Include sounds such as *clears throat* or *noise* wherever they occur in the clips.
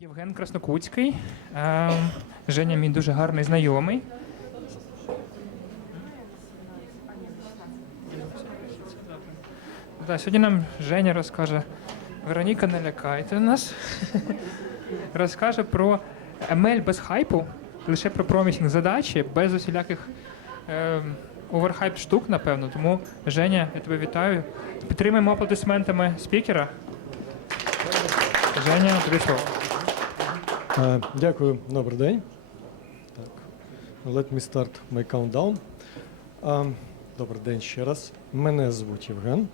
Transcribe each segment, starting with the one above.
Євген Краснокутський. Е, Женя мій дуже гарний знайомий. Да, сьогодні нам Женя розкаже. Вероніка, не лякайте нас. Розкаже про ML без хайпу, лише про промісінг задачі, без усіляких е, оверхайп штук, напевно. Тому, Женя, я тебе вітаю. Підтримаємо аплодисментами спікера. Женя, тобі слово. Е, Дякую, добрий день. Так. Let me start my countdown. Е, Добрий день ще раз. Мене звуть Євген.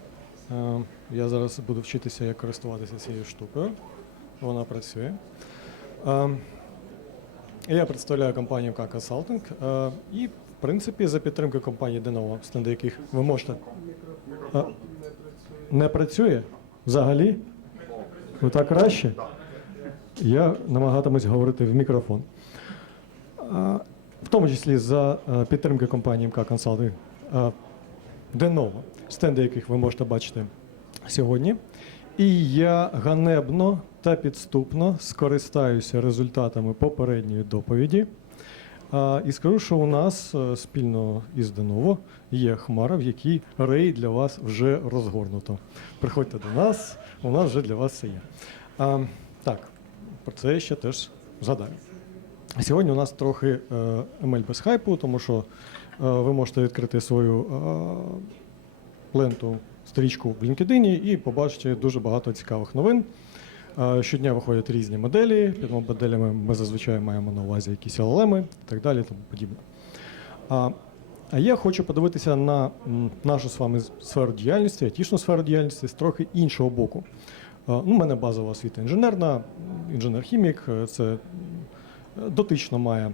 Е, Я зараз буду вчитися, як користуватися цією штукою. Вона працює. Я представляю компанію K Consulting. І, в принципі, за підтримки компанії Denovo, стенди яких ви можете. Не працює? Взагалі? Ну так краще? Я намагатимусь говорити в мікрофон. В тому числі за е, підтримки компанії МК е, Denovo, стенди яких ви можете бачити сьогодні. І я ганебно та підступно скористаюся результатами попередньої доповіді. І скажу, що у нас е, спільно із Denovo є хмара, в якій рей для вас вже розгорнуто. Приходьте до нас, у нас вже для вас все є. Так, про це ще теж згадаю. Сьогодні у нас трохи е, ML без хайпу, тому що е, ви можете відкрити свою е, ленту, стрічку в LinkedIn і побачити дуже багато цікавих новин. Е, Щодня виходять різні моделі. Під моделями ми зазвичай маємо на увазі якісь LLM і так далі, тому подібне. А, я хочу подивитися на нашу з вами сферу діяльності, айтішну сферу діяльності з трохи іншого боку. Е, Ну, у мене базова освіта інженерна, інженер-хімік. е, Це дотично має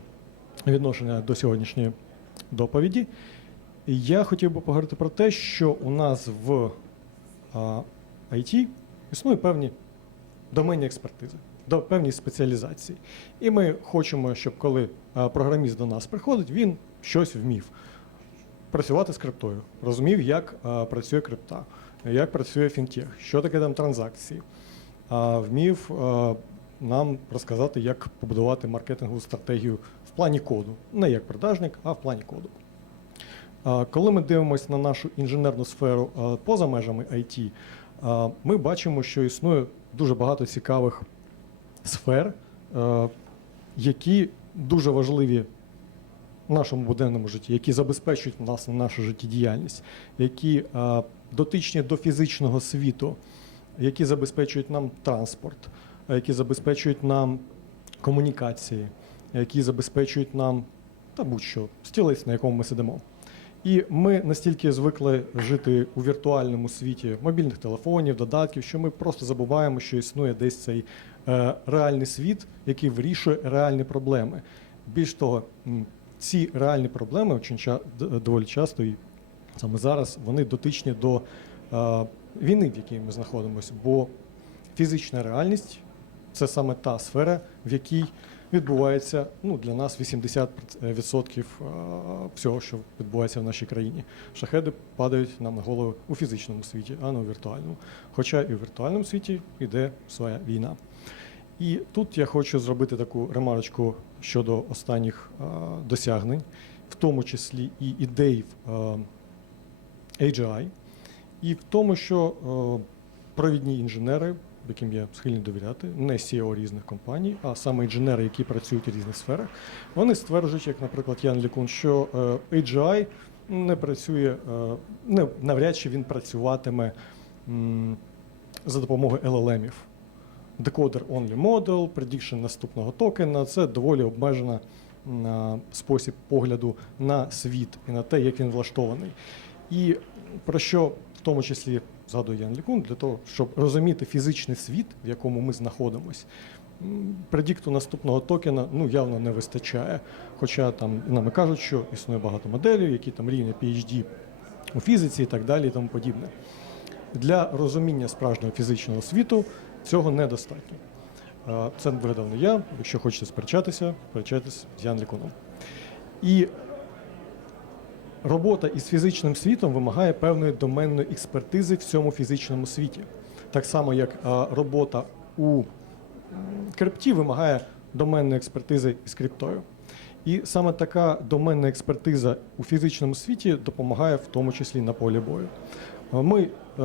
відношення до сьогоднішньої доповіді. Я хотів би поговорити про те, що у нас в IT існують певні доменні експертизи, до певні спеціалізації. І ми хочемо, щоб коли програміст до нас приходить, він щось вмів працювати з криптою, розумів, як працює крипта, як працює фінтех, що таке там транзакції, а, вмів нам розказати, як побудувати маркетингову стратегію в плані коду, не як продажник, а в плані коду. Коли ми дивимося на нашу інженерну сферу поза межами IT, ми бачимо, що існує дуже багато цікавих сфер, які дуже важливі в нашому буденному житті, які забезпечують власне нашу життєдіяльність, які дотичні до фізичного світу, які забезпечують нам транспорт, які забезпечують нам комунікації, які забезпечують нам та будь-що стілець, на якому ми сидимо. І ми настільки звикли жити у віртуальному світі мобільних телефонів, додатків, що ми просто забуваємо, що існує десь цей е, реальний світ, який вирішує реальні проблеми. Більш того, ці реальні проблеми доволі часто і саме зараз вони дотичні до е, війни, в якій ми знаходимося, бо фізична реальність це саме та сфера, в якій відбувається ну, для нас 80% е, всього, що відбувається в нашій країні. Шахеди падають нам на голову у фізичному світі, а не у віртуальному. Хоча і у віртуальному світі йде своя війна. І тут я хочу зробити таку ремарочку щодо останніх е, досягнень, в тому числі і ідей AGI, і в тому, що е, провідні інженери, яким я схильний довіряти, не CEO різних компаній, а саме інженери, які працюють у різних сферах, вони стверджують, як, наприклад, Ян Лікун, що е, AGI не працює, е, не, навряд чи він працюватиме за допомогою LLM-ів. Decoder Only Model, prediction наступного токена це доволі обмежена спосіб погляду на світ і на те, як він влаштований. І про що в тому числі згадує Ян Лікун, для того, щоб розуміти фізичний світ, в якому ми знаходимося, предікту наступного токена ну, явно не вистачає. Хоча там нам і кажуть, що існує багато моделей, які там рівня PhD у фізиці і так далі, і тому подібне. Для розуміння справжнього фізичного світу цього недостатньо. Це вигадав не я. Якщо хочете сперечатися, сперечайтесь з Ян Лікуном. І робота із фізичним світом вимагає певної доменної експертизи в цьому фізичному світі. Так само, як е, робота у крипті вимагає доменної експертизи із криптою. І саме така доменна експертиза у фізичному світі допомагає в тому числі на полі бою. Е, Ми е,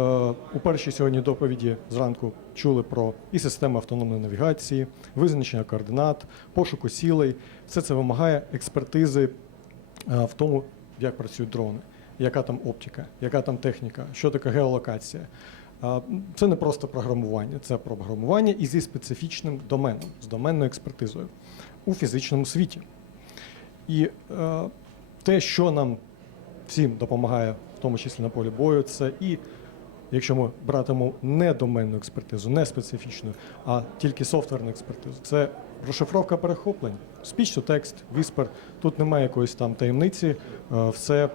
у першій сьогодні доповіді зранку чули про і систему автономної навігації, визначення координат, пошуку цілей. Все це вимагає експертизи е, в тому, як працюють дрони, яка там оптика, яка там техніка, що таке геолокація. Це не просто програмування, це програмування і зі специфічним доменом, з доменною експертизою у фізичному світі. І е, те, що нам всім допомагає, в тому числі на полі бою, це і якщо ми братимемо не доменну експертизу, не специфічну, а тільки софтверну експертизу, це розшифровка перехоплень, speech to text, whisper. Тут немає якоїсь там таємниці, е, все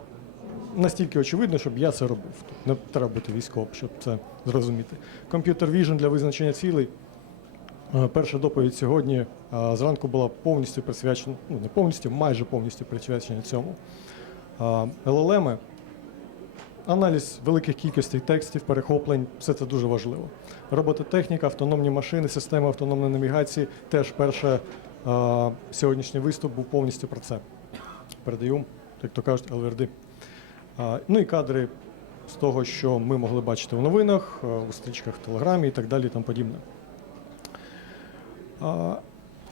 настільки очевидно, щоб я це робив. Тут не треба бути військовим, щоб це зрозуміти. Комп'ютер Vision для визначення цілей. Е, Перша доповідь сьогодні е, зранку була повністю присвячена, ну не повністю, майже повністю присвячена цьому. LLM, аналіз великих кількостей текстів, перехоплень, все це дуже важливо. Робототехніка, автономні машини, система автономної навігації теж перше е, сьогоднішній виступ був повністю про це. Передаю, як то кажуть, ЛВРД. А, Ну і кадри з того, що ми могли бачити у новинах, е, у стрічках в Телеграмі і так далі, тому подібне. А,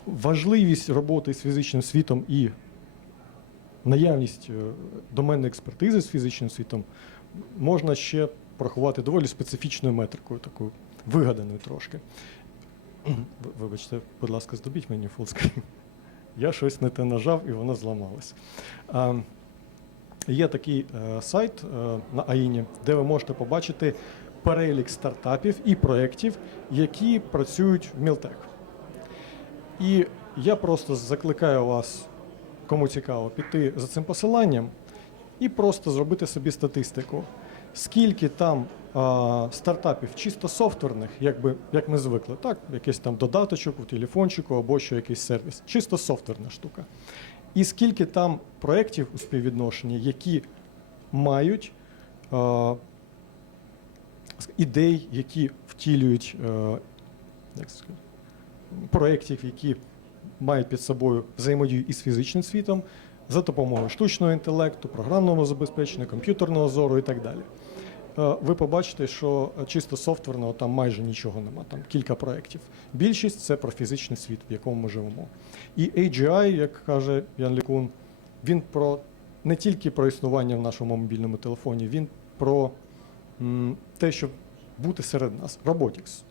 Важливість роботи з фізичним світом і наявність е, доменної експертизи з фізичним світом можна ще порахувати доволі специфічною метрикою, такою вигаданою трошки. Вибачте, будь ласка, здобіть мені фулскрін. Я щось не те нажав і воно зламалось. Є такий е, сайт е, на АІНі, де ви можете побачити перелік стартапів і проєктів, які працюють в Мілтек. І я просто закликаю вас, кому цікаво, піти за цим посиланням і просто зробити собі статистику. Скільки там а, стартапів чисто софтверних, якби, як ми звикли, так, якийсь там додаточок у телефончику або що якийсь сервіс, чисто софтверна штука. І скільки там проєктів у співвідношенні, які мають а, ідей, які втілюють е, як сказати, проєктів, які мають під собою взаємодію із фізичним світом за допомогою штучного інтелекту, програмного забезпечення, комп'ютерного зору і так далі. Е, Ви побачите, що чисто софтверного там майже нічого нема, там кілька проєктів. Більшість це про фізичний світ, в якому ми живемо. І AGI, як каже Ян Лікун, він про не тільки про існування в нашому мобільному телефоні, він про м, те, щоб бути серед нас. Robotics.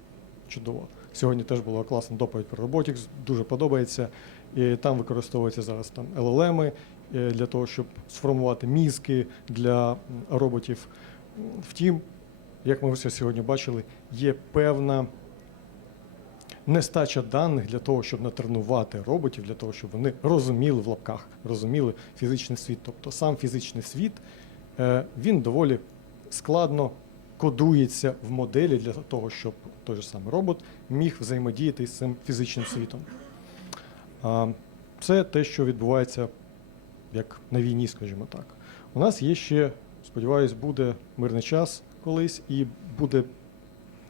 Чудово. Сьогодні теж була класна доповідь про Robotics, дуже подобається. І там використовуються зараз там LLM е, для того, щоб сформувати мізки для роботів. Втім, як ми все сьогодні бачили, є певна нестача даних для того, щоб натренувати роботів, для того, щоб вони розуміли в лапках, розуміли фізичний світ. Тобто сам фізичний світ е, він доволі складно кодується в моделі для того, щоб той же самий робот міг взаємодіяти з цим фізичним світом. Це те, що відбувається як на війні, скажімо так. У нас є ще, сподіваюсь, буде мирний час колись, і буде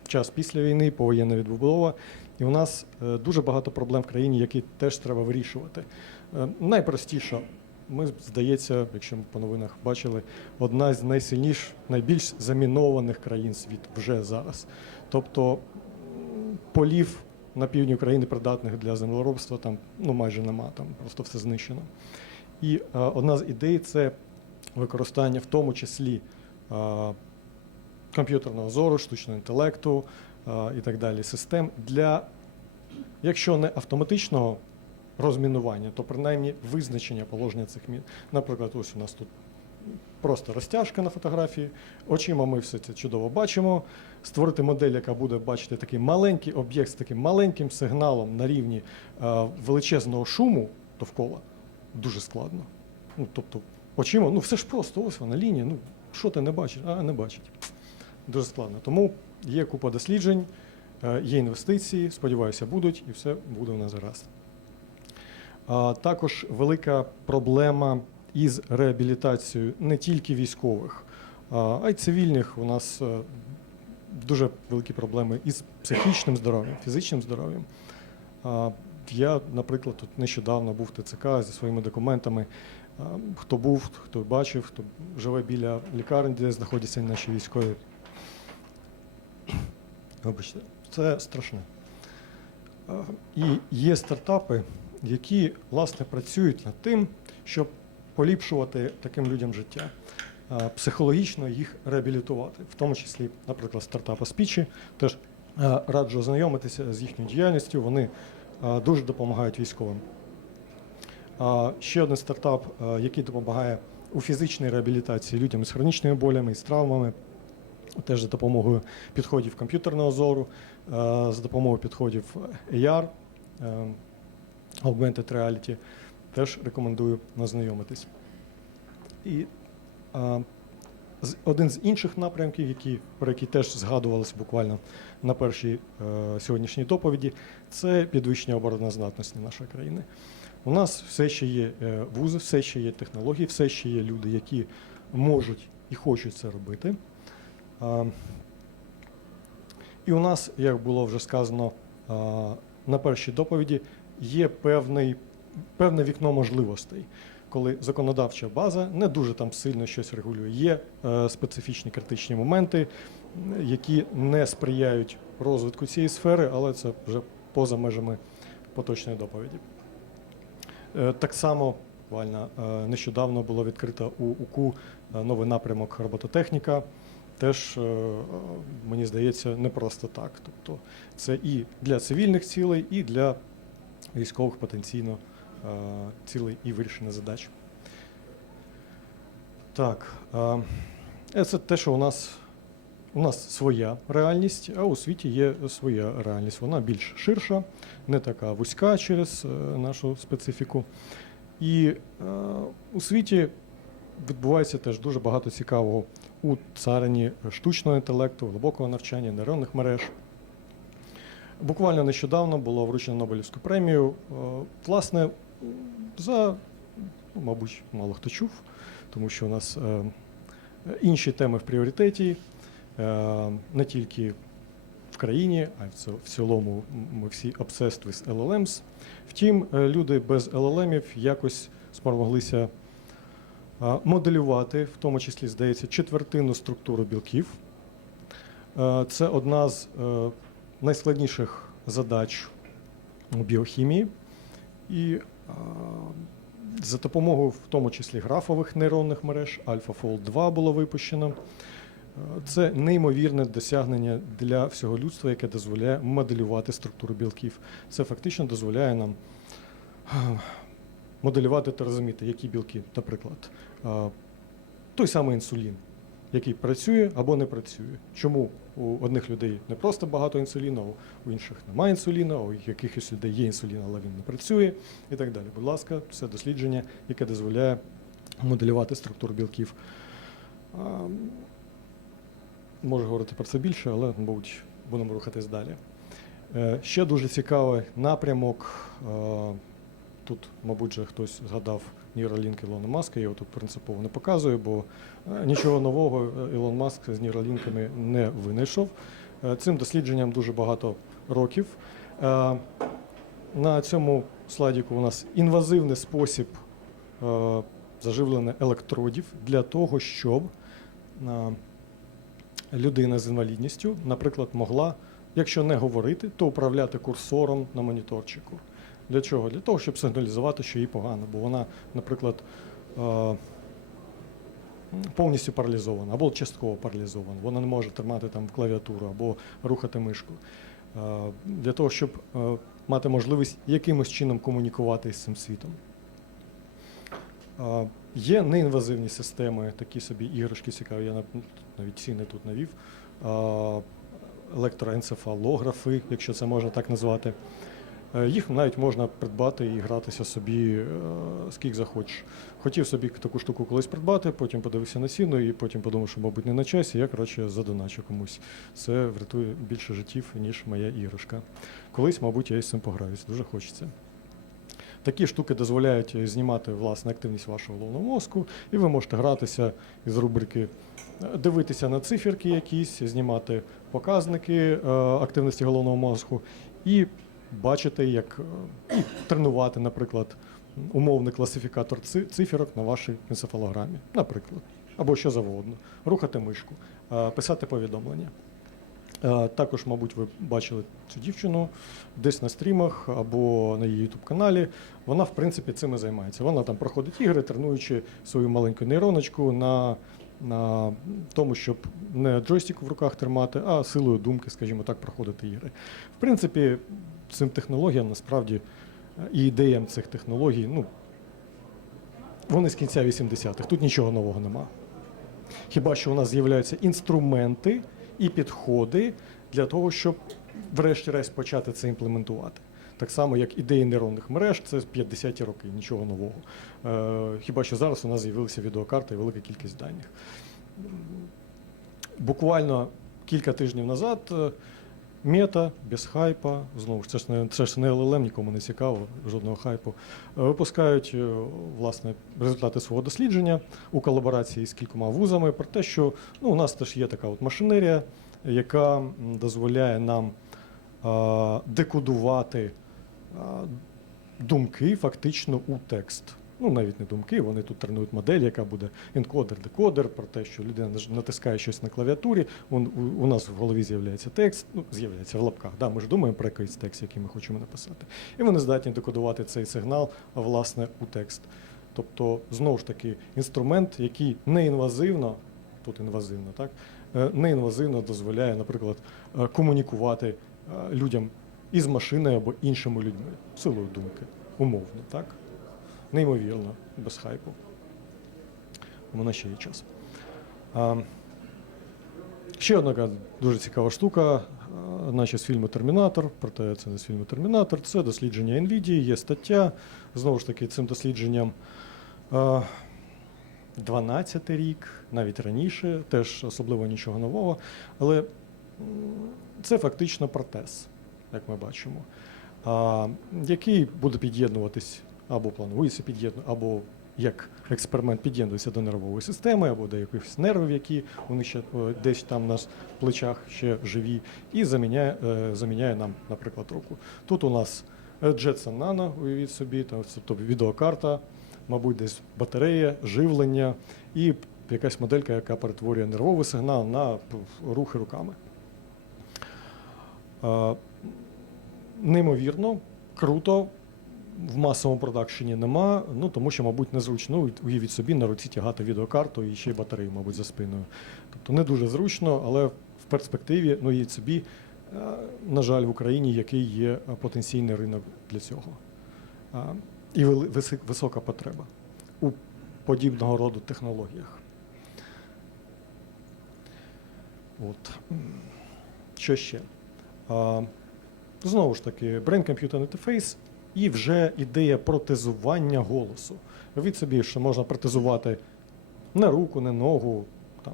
час після війни, повоєнна відбудова. І у нас е, дуже багато проблем в країні, які теж треба вирішувати. Е, найпростіша, ми, здається, якщо ми по новинах бачили, одна з найсильніш, найбільш замінованих країн світу вже зараз. Тобто полів на півдні України придатних для землеробства там ну майже нема, там просто все знищено. І е, одна з ідей це використання в тому числі е, комп'ютерного зору, штучного інтелекту е, і так далі, систем для, якщо не автоматичного розмінування, то принаймні визначення положення цих мін. Наприклад, ось у нас тут просто розтяжка на фотографії, очима ми все це чудово бачимо. Створити модель, яка буде бачити такий маленький об'єкт з таким маленьким сигналом на рівні е, величезного шуму довкола, дуже складно. Ну, тобто, очима, ну все ж просто, ось вона лінія, ну що ти не бачиш? А, не бачить. Дуже складно. Тому є купа досліджень, е, є інвестиції, сподіваюся, будуть, і все буде у нас гаразд. Також велика проблема із реабілітацією не тільки військових, а й цивільних. У нас е, дуже великі проблеми із психічним здоров'ям, фізичним здоров'ям. Я, наприклад, тут нещодавно був в ТЦК зі своїми документами. Хто був, хто бачив, хто живе біля лікарень, де знаходяться наші військові. Вибачте, це страшне. І є стартапи, які власне працюють над тим, щоб поліпшувати таким людям життя, психологічно їх реабілітувати, в тому числі, наприклад, стартапи Спічі. Теж раджу ознайомитися з їхньою діяльністю. Вони дуже допомагають військовим. Ще один стартап, який допомагає у фізичній реабілітації людям з хронічними болями, з травмами, теж за допомогою підходів комп'ютерного зору, за допомогою підходів AR, Augmented Reality, теж рекомендую ознайомитись. І з- один з інших напрямків, які, про які теж згадувалися буквально на першій е, сьогоднішній доповіді, це підвищення обороноздатності нашої країни. У нас все ще є е, вузи, все ще є технології, все ще є люди, які можуть і хочуть це робити. А, І у нас, як було вже сказано а, на першій доповіді, є певний, певне вікно можливостей, коли законодавча база не дуже там сильно щось регулює. Є е, специфічні критичні моменти, які не сприяють розвитку цієї сфери, але це вже поза межами поточної доповіді. Е, Так само буквально е, нещодавно було відкрито у УКУ е, новий напрямок робототехніка. Теж, е, мені здається, не просто так. Тобто це і для цивільних цілей, і для військових потенційно цілей і вирішення задач. Так, це те, що у нас, у нас своя реальність, а у світі є своя реальність. Вона більш ширша, не така вузька через е, нашу специфіку. І е, у світі відбувається теж дуже багато цікавого у царині штучного інтелекту, глибокого навчання, нейронних мереж. Буквально нещодавно було вручено Нобелівську премію. е, Власне, за, ну, мабуть, мало хто чув, тому що у нас е, інші теми в пріоритеті, е, не тільки в країні, а й в цілому ми всі обсестви з LLMs. Втім, е, люди без LLMів якось спромоглися а, моделювати, в тому числі, здається, четвертину структури білків. Е, Це одна з е, найскладніших задач у біохімії. І е, за допомогою, в тому числі, графових нейронних мереж, AlphaFold 2 було випущено. Це неймовірне досягнення для всього людства, яке дозволяє моделювати структуру білків. Це фактично дозволяє нам моделювати та розуміти, які білки, наприклад, той самий інсулін, який працює або не працює. Чому у одних людей не просто багато інсуліну, а у інших немає інсуліну, а у якихось людей є інсулін, але він не працює, і так далі. Будь ласка, це дослідження, яке дозволяє моделювати структуру білків. Можу говорити про це більше, але, мабуть, будемо рухатись далі. Е, Ще дуже цікавий напрямок. Тут, мабуть, же хтось згадав Neuralink Ілона Маска, я його тут принципово не показую, бо е, нічого нового е, Ілон Маск з нейролінками не винайшов. Е, Цим дослідженням дуже багато років. На цьому слайдіку у нас інвазивний спосіб заживлення електродів для того, щоб людина з інвалідністю, наприклад, могла, якщо не говорити, то управляти курсором на моніторчику. Для чого? Для того, щоб сигналізувати, що їй погано, бо вона, наприклад, е, повністю паралізована або частково паралізована. Вона не може тримати там клавіатуру або рухати мишку. Е, Для того, щоб е, мати можливість якимось чином комунікувати з цим світом. Є неінвазивні системи, такі собі іграшки цікаві, я навіть ціни тут навів. Електроенцефалографи, якщо це можна так назвати. Е, Їх навіть можна придбати і гратися собі е, скільки захочеш. Хотів собі таку штуку колись придбати, потім подивився на ціну і потім подумав, що, мабуть, не на часі, я краще задоначу комусь. Це врятує більше життів, ніж моя іграшка. Колись, мабуть, я із цим пограюсь, дуже хочеться. Такі штуки дозволяють знімати власне активність вашого головного мозку, і ви можете гратися із рубрики, е, дивитися на циферки якісь, знімати показники активності головного мозку і бачити, як е, і тренувати, наприклад, умовний класифікатор циферок на вашій енцефалограмі, наприклад, або що завгодно, рухати мишку, е, писати повідомлення. Е, Також, мабуть, ви бачили цю дівчину десь на стрімах або на її youtube каналі. Вона, в принципі, цим і займається. Вона там проходить ігри, тренуючи свою маленьку нейроночку на, на тому, щоб не джойстик в руках тримати, а силою думки, скажімо так, проходити ігри. В принципі, цим технологіям насправді і ідеям цих технологій, ну, вони з кінця 80-х. Тут нічого нового нема. Хіба що у нас з'являються інструменти і підходи для того, щоб врешті-решт почати це імплементувати. Так само, як ідеї нейронних мереж, це 50-ті роки, нічого нового. Е, хіба що зараз у нас з'явилися відеокарти і велика кількість даних. Буквально кілька тижнів назад е, Мета без хайпа, знову ж це ж не це ж не LLM, нікому не цікаво, жодного хайпу. е, Випускають е, власне результати свого дослідження у колаборації з кількома вузами про те, що ну, у нас теж є така от машинерія, яка дозволяє нам а, декодувати а, думки фактично у текст. Ну, навіть не думки, вони тут тренують модель, яка буде енкодер-декодер, про те, що людина натискає щось на клавіатурі, он- у, у нас в голові з'являється текст, ну, з'являється в лапках. Да, ми ж думаємо про якийсь текст, який ми хочемо написати. І вони здатні декодувати цей сигнал, власне, у текст. Тобто, знову ж таки, інструмент, який неінвазивно, тут інвазивно, так, е, неінвазивно дозволяє, наприклад, е, комунікувати е, людям із машиною або іншими людьми, силою думки, умовно, так? Неймовірно, без хайпу. У мене ще є час. Ще одна дуже цікава штука, наче з фільму Термінатор, проте це не з фільму Термінатор, це дослідження NVIDIA, є стаття. Знову ж таки, цим дослідженням а, 12 рік, навіть раніше, теж особливо нічого нового. Але це фактично протез, як ми бачимо, який буде під'єднуватись або планується під'єднувати, або як експеримент під'єднується до нервової системи, або до якихось нервів, які вони ще е, десь там на плечах ще живі, і заміняє, е, заміняє нам, наприклад, руку. Тут у нас е, Jetson Nano, уявіть собі, там, тобто відеокарта, мабуть, десь батарея, живлення і якась моделька, яка перетворює нервовий сигнал на рухи руками. Неймовірно, круто. В масовому продакшені нема, ну тому що, мабуть, незручно Уявіть- уявіть собі на руці тягати відеокарту і ще й батарею, мабуть, за спиною. Тобто не дуже зручно, але в перспективі, ну уявіть собі, е, на жаль, в Україні який є е, потенційний ринок для цього. І висока потреба у подібного роду технологіях. От. Що ще? Знову ж таки, Brain Computer Interface і вже ідея протезування голосу. Від собі, що можна протезувати не руку, не ногу, там,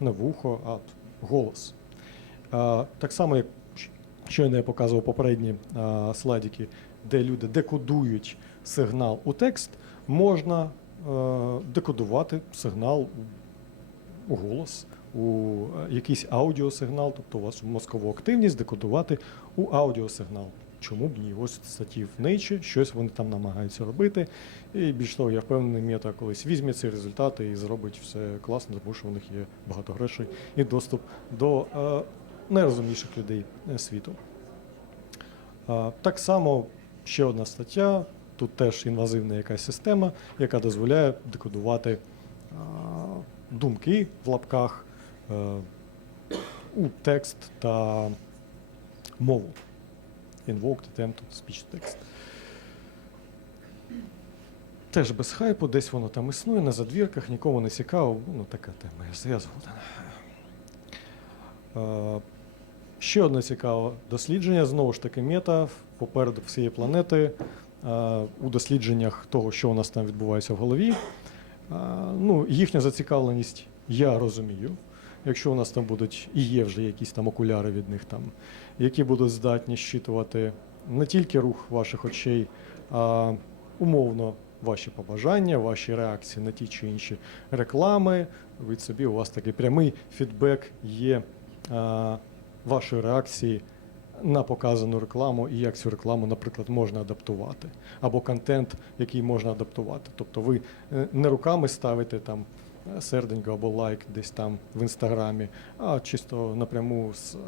не вухо, а голос. А, так само, як щойно я показував попередні а, слайдики, де люди декодують сигнал у текст, можна е, декодувати сигнал у, голос, у якийсь аудіосигнал, тобто у вас мозкову активність декодувати у аудіосигнал. Чому б ні? Ось статті в Nature, щось вони там намагаються робити. І більш того, я впевнений, мета колись візьме ці результати і зробить все класно, тому що у них є багато грошей і доступ до е, найрозумніших людей е, світу. Е, так само ще одна стаття. Тут теж інвазивна якась система, яка дозволяє декодувати думки в лапках у текст та мову. Invoked Attempt to Speech Text. Теж без хайпу, десь воно там існує, на задвірках, нікому не цікаво. Ну, така тема, я згоден. Ще одне цікаве дослідження, знову ж таки, мета попереду всієї планети е, у дослідженнях того, що у нас там відбувається в голові. Е, Ну, їхня зацікавленість я розумію. Якщо у нас там будуть і є вже якісь там окуляри від них там, які будуть здатні щитувати не тільки рух ваших очей, а умовно ваші побажання, ваші реакції на ті чи інші реклами. Від собі у вас такий прямий фідбек є а, вашої реакції на показану рекламу і як цю рекламу, наприклад, можна адаптувати, або контент, який можна адаптувати. Тобто ви е, не руками ставите там серденько або лайк десь там в інстаграмі, а чисто напряму з е,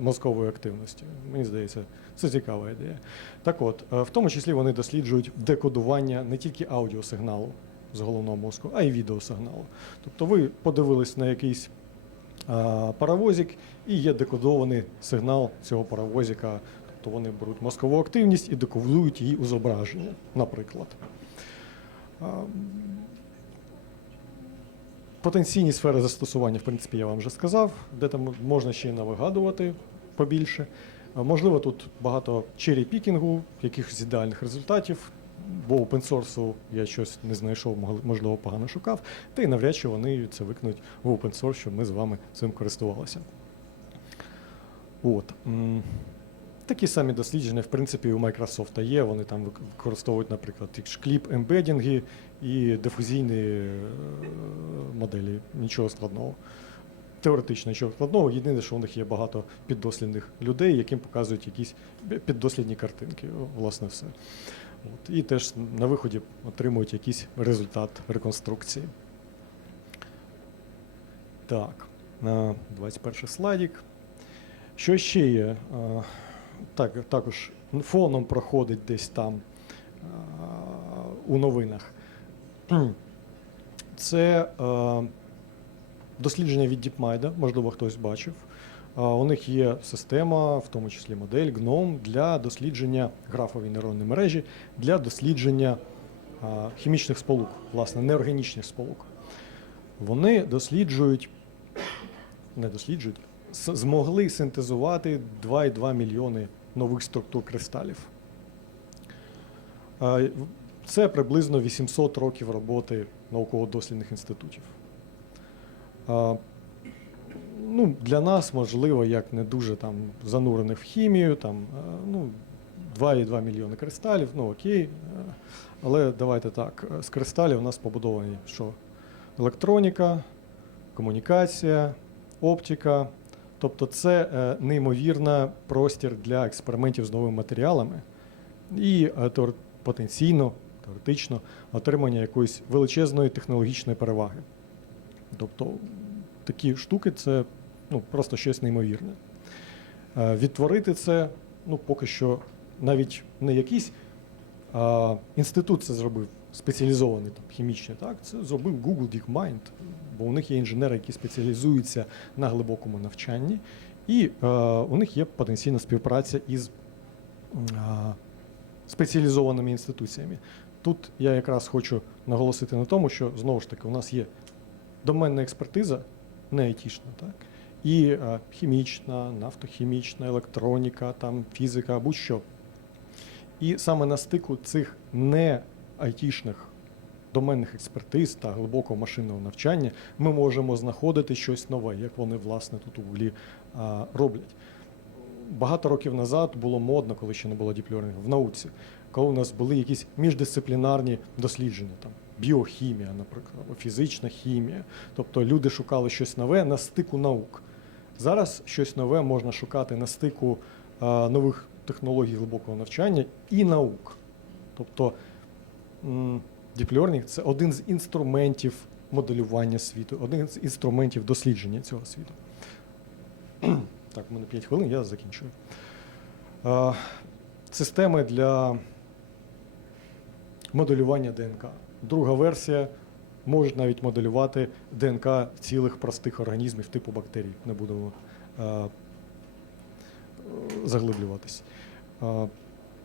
мозковою активністю. Мені здається, це цікава ідея. Так от, е, в тому числі вони досліджують декодування не тільки аудіосигналу з головного мозку, а й відеосигналу. Тобто ви подивились на якийсь а, паровозик і є декодований сигнал цього паровозика. Тобто вони беруть мозкову активність і декодують її у зображення, наприклад. Потенційні сфери застосування, в принципі, я вам вже сказав, де там можна ще навигадувати побільше. Можливо, тут багато черрі-пікінгу, якихось ідеальних результатів, бо open-source я щось не знайшов, можливо, погано шукав, та й навряд чи вони це викнуть в open source, щоб ми з вами цим користувалися. От. Такі самі дослідження, в принципі, у Microsoft є. Вони там використовують, наприклад, ті ж кліп ембедінги і дифузійні е, моделі. Нічого складного. Теоретично нічого складного. Єдине, що у них є багато піддослідних людей, яким показують якісь піддослідні картинки. Власне, все. От. І теж на виході отримують якийсь результат реконструкції. Так, на 21 слайдик. Що ще є? Так, також фоном проходить десь там у новинах. *clears throat* Це дослідження від DeepMind, можливо, хтось бачив. У них є система, в тому числі модель GNOME, для дослідження графової нейронної мережі, для дослідження хімічних сполук, власне, неорганічних сполук. Вони досліджують, не досліджують, змогли синтезувати 2,2 мільйони нових структур кристалів. Це приблизно 800 років роботи науково-дослідних інститутів. Ну, для нас, можливо, як не дуже там занурених в хімію, там, ну, 2,2 мільйони кристалів, ну окей. Але давайте так, з кристалів у нас побудовані що? Електроніка, комунікація, оптика. Тобто це е, неймовірна простір для експериментів з новими матеріалами і е, потенційно, теоретично, отримання якоїсь величезної технологічної переваги. Тобто такі штуки це ну, просто щось неймовірне. Е, Відтворити це, ну, поки що навіть не якийсь а, інститут це зробив, спеціалізований там, хімічний, так? Це зробив Google DeepMind, бо у них є інженери, які спеціалізуються на глибокому навчанні, і е, у них є потенційна співпраця із а, спеціалізованими інституціями. Тут я якраз хочу наголосити на тому, що знову ж таки у нас є доменна експертиза, не айтішна, так? І е, хімічна, нафтохімічна, електроніка, там, фізика, будь-що. І саме на стику цих не айтішних доменних експертиз та глибокого машинного навчання ми можемо знаходити щось нове, як вони власне тут у Гуглі роблять. Багато років назад було модно, коли ще не було діплернінгу, в науці, коли у нас були якісь міждисциплінарні дослідження, там біохімія, наприклад, або фізична хімія. Тобто люди шукали щось нове на стику наук. Зараз щось нове можна шукати на стику нових технологій глибокого навчання і наук. Тобто Deep Learning – це один з інструментів моделювання світу, один з інструментів дослідження цього світу. *clears throat* Так, у мене 5 хвилин, я закінчую. Системи для моделювання ДНК. Друга версія може навіть моделювати ДНК цілих простих організмів типу бактерій. Не будемо заглиблюватись.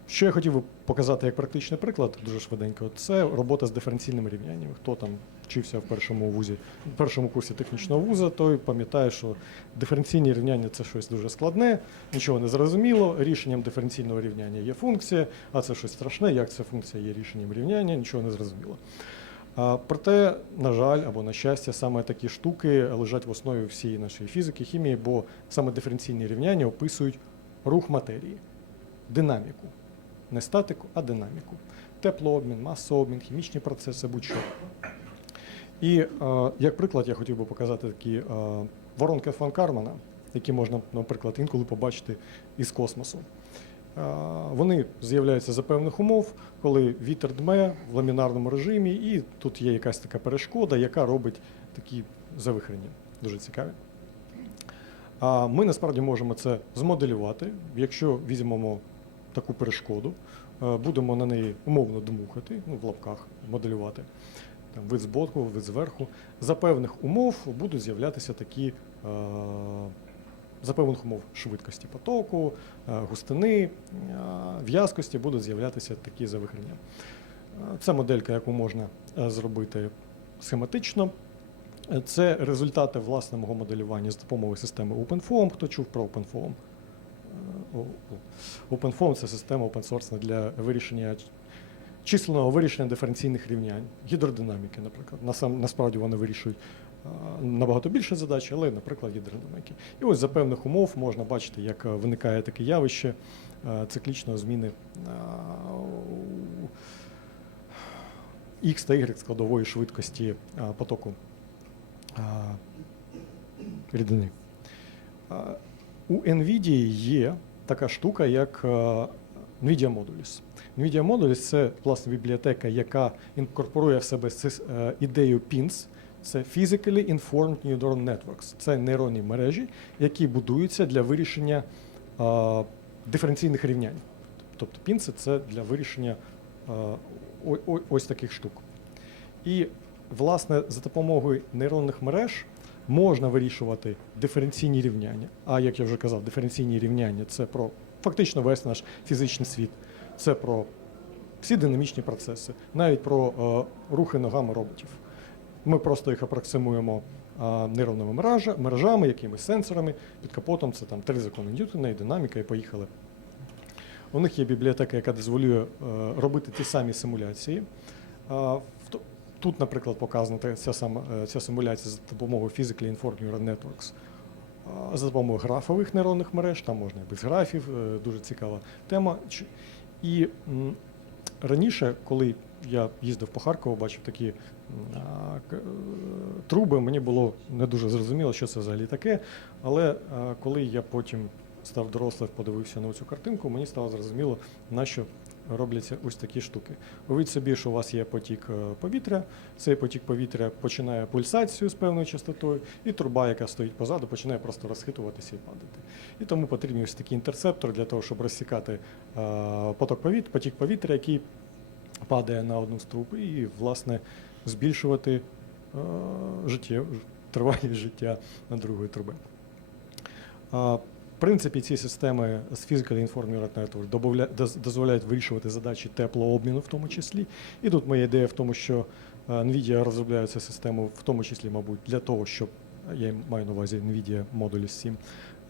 Що я хотів би показати як практичний приклад, дуже швиденько, це робота з диференційними рівняннями. Хто там вчився в першому вузі, в першому курсі технічного вуза, той пам'ятає, що диференційні рівняння це щось дуже складне, нічого не зрозуміло. Рішенням диференційного рівняння є функція, а це щось страшне. Як ця функція є рішенням рівняння, нічого не зрозуміло. А, Проте, на жаль, або на щастя, саме такі штуки лежать в основі всієї нашої фізики, хімії, бо саме диференційні рівняння описують рух матерії, динаміку. Не статику, а динаміку. Теплообмін, масообмін, хімічні процеси, будь-що. І е, як приклад я хотів би показати такі е, воронки фон Кармана. які можна, наприклад, інколи побачити із космосу. Е, Вони з'являються за певних умов, коли вітер дме в ламінарному режимі, і тут є якась така перешкода, яка робить такі завихрення. Дуже цікаві. А ми насправді можемо це змоделювати, якщо візьмемо таку перешкоду, е, будемо на неї умовно дмухати, ну в лапках моделювати. Там вид збоку, вид зверху. За певних умов будуть з'являтися такі, е, за певних умов швидкості потоку, е, густини, в'язкості будуть з'являтися такі завихрення. Це моделька, яку можна зробити схематично. Це результати власне мого моделювання з допомогою системи OpenFOAM. Хто чув про OpenFOAM? Е. OpenFOAM – це система open-source для вирішення численного вирішення диференційних рівнянь, гідродинаміки, наприклад. Насправді вони вирішують е, набагато більше задач, але, наприклад, гідродинаміки. І ось за певних умов можна бачити, як е, виникає таке явище циклічної зміни X та Y складової швидкості потоку рідини. У NVIDIA є така штука, як е, NVIDIA Modules. NVIDIA Modules – це власне бібліотека, яка інкорпорує в себе е, ідею PINS. Це Physically Informed Neural Networks. Це нейронні мережі, які будуються для вирішення е, диференційних рівнянь. Тобто PINS – це для вирішення е, о- о- ось таких штук. І, власне, за допомогою нейронних мереж можна вирішувати диференційні рівняння. А як я вже казав, диференційні рівняння це про фактично весь наш фізичний світ, це про всі динамічні процеси, навіть про е, рухи ногами роботів. Ми просто їх апроксимуємо е, нейронними мережа, мережами, якимись сенсорами. Під капотом це там три закони Ньютона і динаміка, і поїхали. У них є бібліотека, яка дозволює е, робити ті самі симуляції. То- Тут, наприклад, показана ця, сама, е, ця симуляція за допомогою Physically Informed Neural Networks. За допомогою графових нейронних мереж, там можна без графів, е, дуже цікава тема. І раніше, коли я їздив по Харкову, бачив такі е, труби, мені було не дуже зрозуміло, що це взагалі таке. Але коли я потім став дорослим, подивився на цю картинку, мені стало зрозуміло, на що робляться ось такі штуки. Уявіть собі, що у вас є потік е, повітря, цей потік повітря починає пульсацію з певною частотою, і труба, яка стоїть позаду, починає просто розхитуватися і падати. І тому потрібен ось такий інтерцептор для того, щоб розсікати е, поток повітря, потік повітря, який падає на одну з труб, і, власне, збільшувати е, життя, тривалість життя на другої труби. Принципі, ці системи з Physical Informed Neural Network дозволяють вирішувати задачі теплообміну в тому числі. І тут моя ідея в тому, що е, NVIDIA розробляє цю систему в тому числі, мабуть, для того, щоб я маю на увазі NVIDIA Modules 7,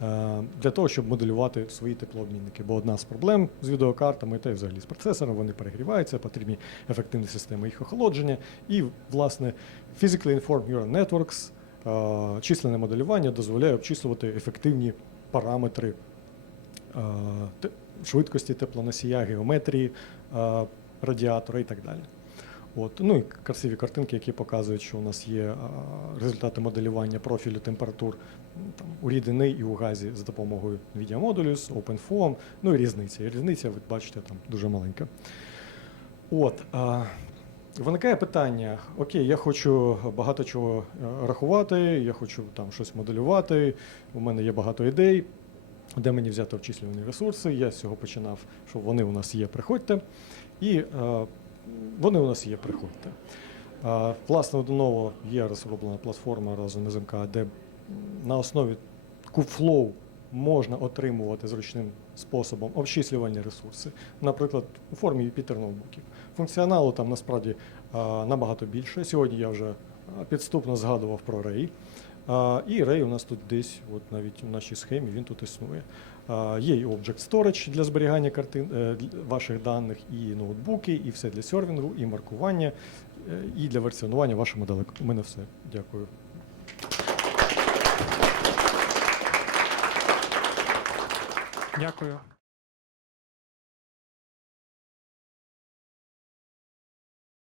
е, для того, щоб моделювати свої теплообмінники. Бо одна з проблем з відеокартами та й взагалі з процесором, вони перегріваються, потрібні ефективні системи їх охолодження. І, власне, Physically Informed Neural Networks, е, численне моделювання дозволяє обчислювати ефективні параметри е, швидкості теплоносія, геометрії е, радіатора і так далі. От. Ну і красиві картинки, які показують, що у нас є е, результати моделювання профілю температур там, у рідини і у газі за допомогою NVIDIA Modulus, OpenFOAM, ну і різниця. І різниця, ви бачите, там дуже маленька. От, виникає питання: окей, я хочу багато чого е, рахувати, я хочу там щось моделювати, у мене є багато ідей, де мені взяти обчислювані ресурси. Я з цього починав, що вони у нас є, приходьте. І е, вони у нас є, приходьте. Е, власне, до нового є розроблена платформа разом з МК, де на основі Kubeflow можна отримувати зручним способом обчислювальні ресурси, наприклад, у формі Jupyter ноутбуків. Функціоналу там насправді набагато більше. Сьогодні я вже підступно згадував про Ray. І Ray у нас тут десь, от навіть у нашій схемі, він тут існує. Є і Object Storage для зберігання картин е, ваших даних, і ноутбуки, і все для сервінгу, і маркування, е, і для версіонування ваших моделек. У мене все. Дякую. Дякую.